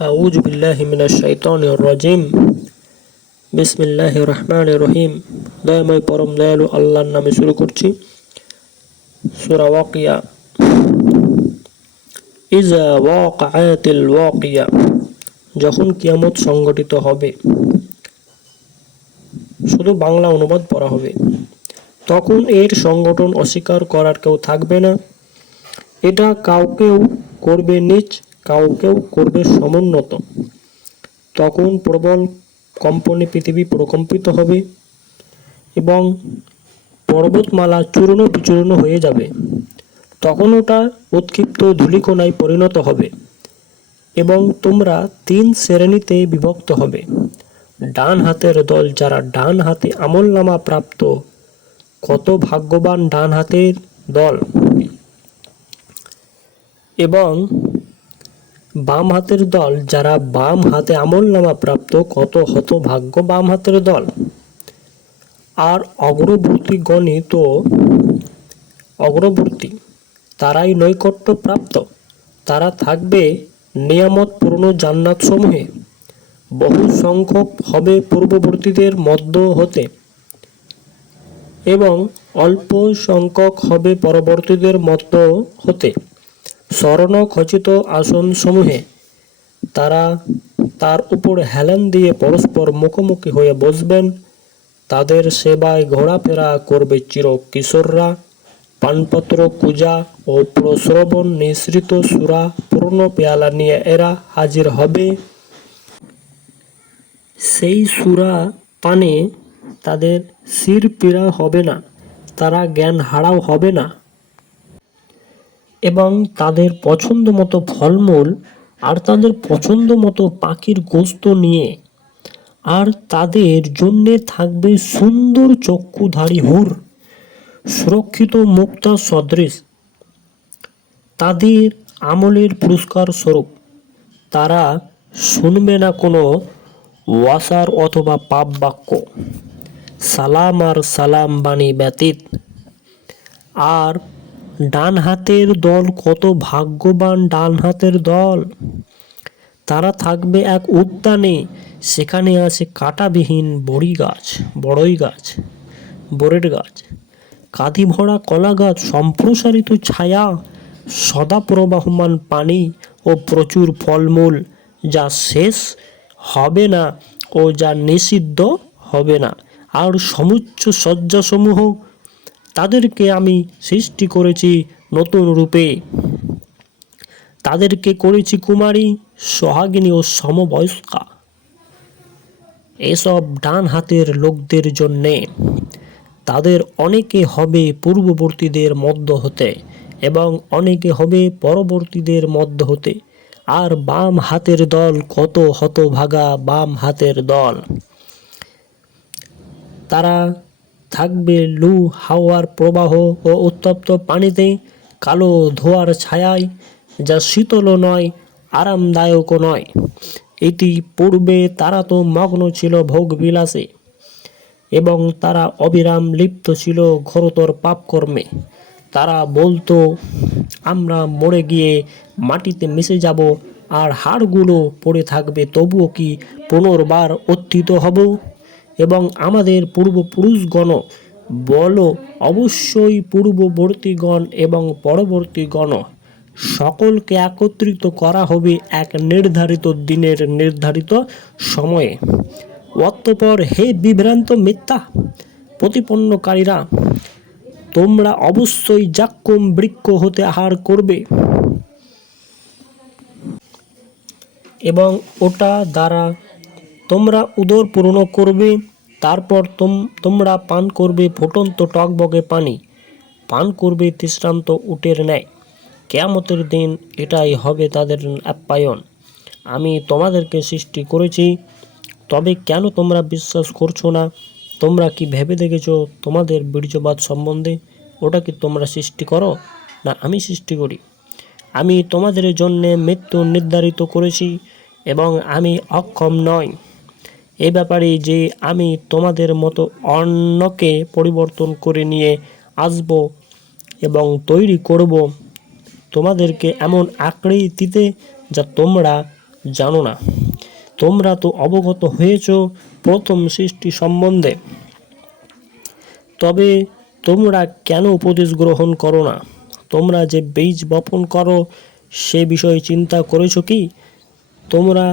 আউযু বিল্লাহি মিনাশ শাইতানির রাজিম। বিসমিল্লাহির রহমানির রহিম। দয়াময় পরম দয়ালু আল্লাহর নামে শুরু করছি। সূরা ওয়াকিয়া। ইজা ওয়াকাআতিল ওয়াকিয়া, যখন কিয়ামত সংঘটিত হবে। শুধু বাংলা অনুবাদ পড়া হবে। তখন এর সংগঠন অস্বীকার করার কেউ থাকবে না। এটা কাউকেও করবে নিচ, কাউকেও করবে সমুন্নত। তখন প্রবল কম্পনে পৃথিবী প্রকম্পিত হবে এবং পর্বতমালা চূর্ণ বিচূর্ণ হয়ে যাবে। তখন ওটা উৎক্ষিপ্ত ধূলিকণায় পরিণত হবে এবং তোমরা 3 শ্রেণীতে বিভক্ত হবে। ডান হাতের দল, যারা ডান হাতে আমলনামা প্রাপ্ত, কত ভাগ্যবান ডান হাতের দল, এবং বাম হাতের দল, যারা বাম হাতে আমলনামা প্রাপ্ত, কত হতভাগ্য বাম হাতের দল। আর অগ্রবর্তীগণই তো অগ্রবর্তী, তারাই নৈকট্য প্রাপ্ত। তারা থাকবে নিয়ামতপূর্ণ জান্নাত সমূহে। বহু সংখ্যক হবে পূর্ববর্তীদের মধ্য হতে এবং অল্প সংখ্যক হবে পরবর্তীদের মধ্য হতে স্বর্ণ খচিত আসন সমূহে। তারা তার উপর হেলান দিয়ে পরস্পর মুখোমুখি হয়ে বসবেন। তাদের সেবায় ঘোরাফেরা করবে চির কিশোররা। পানপত্র, কুজা ও প্রশ্রবণ নিঃসৃত সুরা পূর্ণ পেয়ালা নিয়ে এরা হাজির হবে। সেই সুরা পানে তাদের শির পীড়া হবে না, তারা জ্ঞান হারাও হবে না, এবং তাদের পছন্দ মতো ফলমূল আর তাদের পছন্দ মতো পাখির গোস্ত নিয়ে, আর তাদের জন্যে থাকবে সুন্দর চক্ষুধারী হুর, সুরক্ষিত মুক্তা সদৃশ। তাদের আমলের পুরস্কার স্বরূপ তারা শুনবে না কোনো ওয়াসার অথবা পাপ বাক্য, সালাম আর সালাম বাণী ব্যতীত। আর ডান হাতের দল, কত ভাগ্যবান ডান হাতের দল, তারা থাকবে এক উদ্যানে। সেখানে আছে কাঁটাবিহীন বড়ই গাছ, বরের গাছ, কাঁদি ভরা কলা গাছ, সম্প্রসারিত ছায়া, সদা প্রবাহমান পানি ও প্রচুর ফলমূল, যা শেষ হবে না ও যা নিষিদ্ধ হবে না। আর সমুচ্চ শয্যাসমূহ, তাদেরকে আমি সৃষ্টি করেছি নতুন রূপে। তাদেরকে করেছি কুমারী, সোহাগিনী ও সমবয়স্কা। এসব ডান হাতের লোকদের জন্যে। তাদের অনেকে হবে পূর্ববর্তীদের মধ্য হতে এবং অনেকে হবে পরবর্তীদের মধ্য হতে। আর বাম হাতের দল, কত হতভাগা বাম হাতের দল, তারা থাকবে লু হাওয়ার প্রবাহ ও উত্তপ্ত পানিতে, কালো ধোঁয়ার ছায়ায়, যা শীতলও নয় আরামদায়কও নয়। ইতিপূর্বে তারা তো মগ্ন ছিল ভোগ বিলাসে এবং তারা অবিরাম লিপ্ত ছিল ঘোরতর পাপকর্মে। তারা বলতো, আমরা মরে গিয়ে মাটিতে মিশে যাব আর হাড়গুলো পড়ে থাকবে, তবুও কি পুনর্বার উত্থিত হব? এবং আমাদের পূর্বপুরুষগণ বলো, অবশ্যই পূর্ববর্তীগণ এবং পরবর্তীগণ সকলকে একত্রিত করা হবে এক নির্ধারিত দিনের নির্ধারিত সময়ে। অতঃপর হে বিভ্রান্ত মিথ্যা প্রতিপন্নকারীরা, তোমরা অবশ্যই জাক্কুম বৃক্ষ হতে আহার করবে এবং ওটা দ্বারা তোমরা উদর পূর্ণ করবে। তারপর তোমরা পান করবে ফুটন্ত টকবকে পানি, পান করবে তৃষ্ণান্ত উটের ন্যায়। কিয়ামতের দিন এটাই হবে তাদের আপ্যায়ন। আমি তোমাদেরকে সৃষ্টি করেছি, তবে কেন তোমরা বিশ্বাস করছো না? তোমরা কি ভেবে দেখেছ তোমাদের বীর্যবাদ সম্বন্ধে? ওটা কি তোমরা সৃষ্টি করো, না আমি সৃষ্টি করি? আমি তোমাদের জন্যে মৃত্যু নির্ধারিত করেছি এবং আমি অক্ষম নই এ ব্যাপারে যে আমি তোমাদের মতো অন্যকে পরিবর্তন করে নিয়ে আসব এবং তৈরি করব তোমাদেরকে এমন আকৃতিতে যা তোমরা জানো না। তোমরা তো অবগত হয়েছ প্রথম সৃষ্টি সম্বন্ধে, তবে তোমরা কেন উপদেশ গ্রহণ করো না? তোমরা যে বীজ বপন করো সে বিষয়ে চিন্তা করেছ কি? তোমরা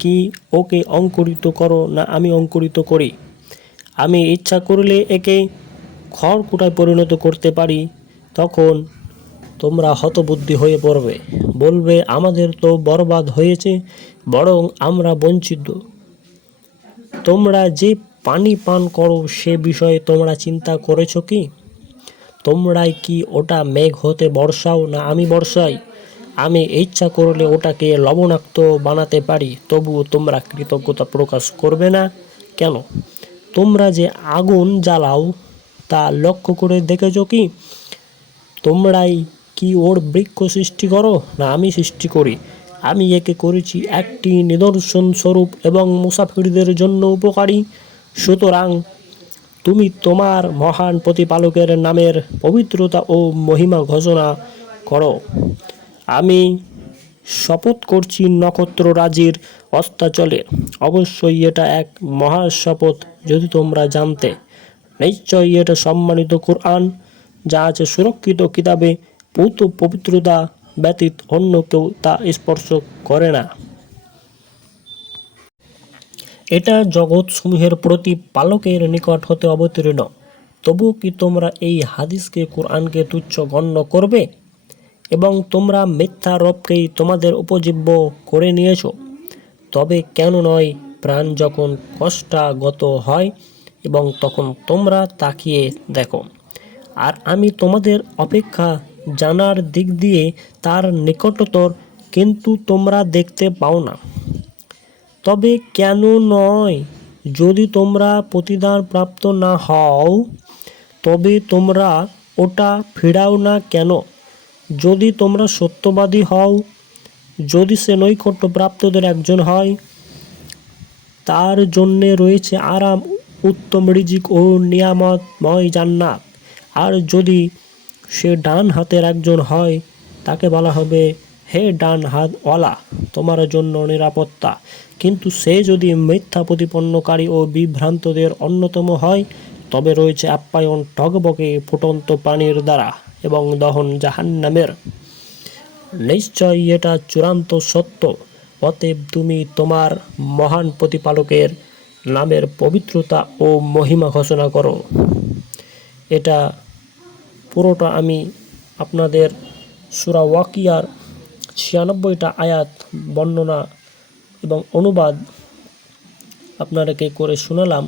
কি ওকে অঙ্কুরিত করো না আমি অঙ্কুরিত করি? আমি ইচ্ছা করলে একে খড়কুটায় পরিণত করতে পারি। তখন তোমরা হতবুদ্ধি হয়ে পড়বে, বলবে আমাদের তো বরবাদ হয়েছে, বরং আমরা বঞ্চিত। তোমরা যে পানি পান করো সে বিষয়ে তোমরা চিন্তা করেছ কি? তোমরাই কি ওটা মেঘ হতে বর্ষাও না আমি বর্ষাই? আমি ইচ্ছা করলে ওটাকে লবণাক্ত বানাতে পারি, তবুও তোমরা কৃতজ্ঞতা প্রকাশ করবে না কেন? তোমরা যে আগুন জ্বালাও তা লক্ষ্য করে দেখেছ কি? তোমরাই কি ওর বৃক্ষ সৃষ্টি করো না আমি সৃষ্টি করি? আমি একে করেছি একটি নিদর্শন স্বরূপ এবং মুসাফিরদের জন্য উপকারী। সুতরাং তুমি তোমার মহান প্রতিপালকের নামের পবিত্রতা ও মহিমা ঘোষণা করো। আমি শপথ করছি নক্ষত্ররাজির অস্তাচলের, অবশ্যই এটা এক মহা শপথ যদি তোমরা জানতে। নিশ্চয়ই এটা সম্মানিত কুরআন, যা আছে সুরক্ষিত কিতাবে, পবিত্রতা ব্যতীত অন্য কেউ তা স্পর্শ করে না। এটা জগৎসমূহের প্রতিপালকের নিকট হতে অবতীর্ণ। তবু কি তোমরা এই হাদিসকে কুরআনকে তুচ্ছ গণ্য করবে এবং তোমরা মিথ্যা রবকেই তোমাদের উপজীব্য করে নিয়েছ? তবে কেন নয়, প্রাণ যখন কষ্টাগত হয় এবং তখন তোমরা তাকিয়ে দেখো, আর আমি তোমাদের অপেক্ষা জানার দিক দিয়ে তার নিকটতর, কিন্তু তোমরা দেখতে পাও না। তবে কেন নয়, যদি তোমরা প্রতিদান প্রাপ্ত না হও তবে তোমরা ওটা ফিরাও না কেন? যদি তোমরা সত্যবাদী হও, যদি সে নৈকট্যপ্রাপ্তদের একজন হয়, তার জন্যে রয়েছে আরাম, উত্তম রিজিক ও নিয়ামতময় জান্নাত। আর যদি সে ডান হাতের একজন হয়, তাকে বলা হবে, হে ডান হাতওয়ালা, তোমার জন্য নিরাপত্তা। কিন্তু সে যদি মিথ্যা প্রতিপন্নকারী ও বিভ্রান্তদের অন্যতম হয়, তবে রয়েছে আপ্যায়ন টগবগে ফুটন্ত পানির দ্বারা এবং দহন জাহান্নামের। নিশ্চয়ই এটা চূড়ান্ত সত্য। অতএব তুমি তোমার মহান প্রতিপালকের নামের পবিত্রতা ও মহিমা ঘোষণা করো। এটা পুরোটা আমি আপনাদের সূরা ওয়াকিয়ার ৯৬টা আয়াত বর্ণনা এবং অনুবাদ আপনাদেরকে করে শোনালাম।